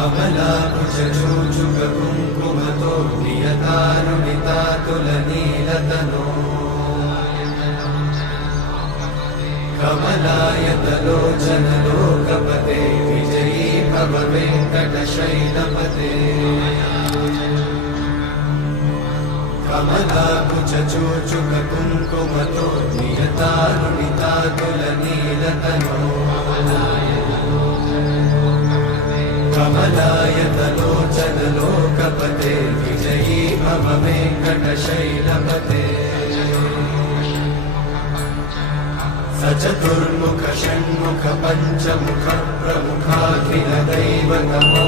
कमलाकुचूचुककुङ्कुमतो नियतारुणितातुलनीलतनो कमलायतलोचनलोकपते विजयी भव वेङ्कटशैलपते कमलाकुचूचुककुङ्कुमतो नियतारुणितातुलनीलतनो कमलायतलोचनलोकपते विजयी भव वेङ्कटशैलपते सचतुर्मुख षण्मुख पञ्चमुख प्रमुखाखिल दैवतमो